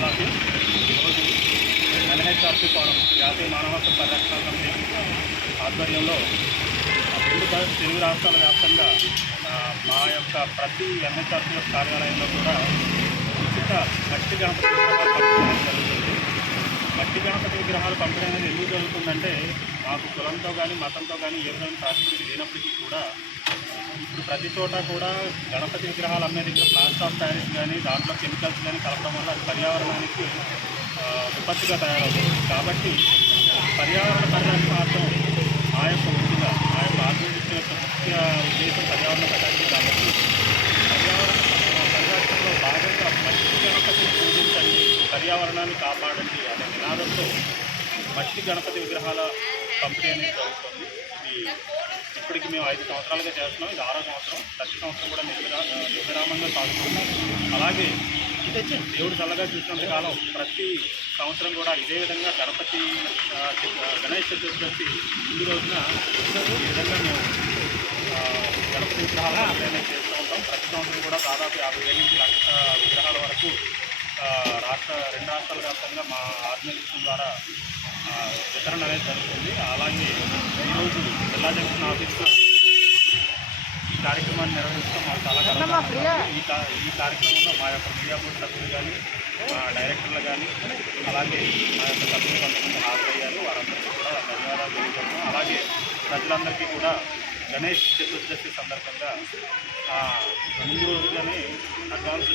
నమస్కారాలు. ఈరోజు NHRC forum జాతీయ మానవ హక్కుల పరిరక్షణ కమిటీ ఆధ్వర్యంలో తెలుగు రాష్ట్రాల వ్యాప్తంగా మా యొక్క ప్రతి ఎన్హెచ్ఆర్సీ కార్యాలయంలో కూడా ఉచిత మట్టి గణపతి విగ్రహాలు పంపిణీ జరుగుతుంది. మట్టి గణపతి విగ్రహాలు పంపిణీ అనేది ఎందుకు జరుగుతుందంటే, మాకు కులంతో కానీ మతంతో కానీ ఏ విధమైన పరిస్థితి లేనప్పటికీ కూడా ఇప్పుడు ప్రతి చోట కూడా గణపతి విగ్రహాలు అమ్మే దగ్గర ప్లాస్టర్ ఆఫ్ ప్యారిస్ కానీ దాంట్లో కెమికల్స్ కానీ కలపడం వల్ల అది పర్యావరణానికి విపత్తుగా తయారవుతుంది. కాబట్టి పర్యావరణ పరిరక్షణార్థం ఆ యొక్క ముందుగా ఆ యొక్క ఆర్గనైజేషన్ యొక్క ముఖ్య ఉద్దేశం పర్యావరణ పరిరక్షణ. కాబట్టి పర్యావరణ పరిరక్షణలో భాగంగా మట్టి గణపతిని పూజించండి, పర్యావరణాన్ని కాపాడండి అనే నినాదంతో మట్టి గణపతి విగ్రహాల పంపిణీ అనేది జరుగుతుంది. ఇప్పటికి మేము 5 సంవత్సరాలుగా చేస్తున్నాం. ఇది 6వ సంవత్సరం. ప్రతి సంవత్సరం కూడా నిర్విరామంగా సాగుతుంది. అలాగే దేవుడు చల్లగా చూసినంత కాలం ప్రతి సంవత్సరం కూడా ఇదే విధంగా గణేష్ చతుర్థి ముందు రోజున ఈ విధంగా మేము గణపతి విగ్రహాల అనేది చేస్తూ ఉంటాం. ప్రతి సంవత్సరం కూడా దాదాపు 50,000 నుంచి 1,00,000 విగ్రహాల వరకు 2 రాష్ట్రాల వ్యాప్తంగా మా ఆర్గనైజేషన్ ద్వారా వితరణ అనేది జరుగుతుంది. అలాగే ఈరోజు జిల్లా జంక్షన్ ఆఫీస్లో ఈ కార్యక్రమాన్ని నిర్వహిస్తాం. మాకు చాలా గర్వంగా ఈ కార్యక్రమంలో మా యొక్క మీడియా బోర్డు సభ్యులు కానీ, మా డైరెక్టర్లు కానీ, అలాగే మా యొక్క సభ్యులు కొంతమంది హాజరయ్యారు. వారందరికీ కూడా ధన్యవాదాలు తెలియజేస్తున్నాం. అలాగే ప్రజలందరికీ కూడా గణేష్ చతుర్దశి సందర్భంగా ముందు రోజుగానే అడ్వాన్స్